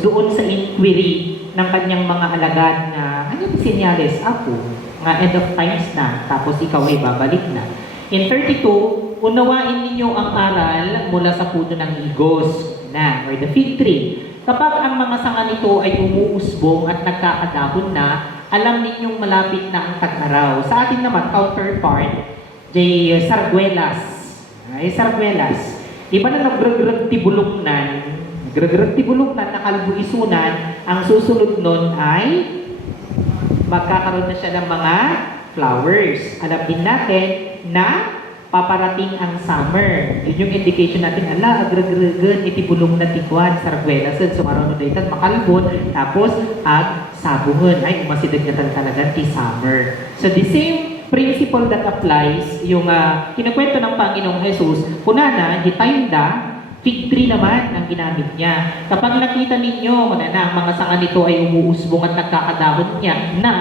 doon sa inquiry ng kanyang mga alagad na ano yung senyales? Ako, nga end of times na, tapos ikaw ay babalik na. In 32, unawain ninyo ang aral mula sa puno ng higos na, or the fig tree. Kapag ang mga sanga nito ay umuusbong at nagkakadahon na, alam ninyong malapit na ang tag-araw. Sa atin naman, counterpart, jay sarguelas. Ay, sarguelas. Di ba na naggrag tibuluknan, nakalbuisunan, ang susunod nun ay magkakaroon na siya ng mga flowers. Alam din natin na paparating ang summer. Yun yung indication natin, ala, agrag-ragan, itibulong na tikwan, saragwelas, sumaraw na daytan, makalbon, tapos sabungan, ay umasidag na talaga ti summer. So the same principle that applies, yung kinukwento ng Panginoong Jesus, kunana, hitinda, fig tree naman ang ginamit niya. Kapag nakita ninyo na ang mga sanga nito ay umuusbong at nagkakadahon niya na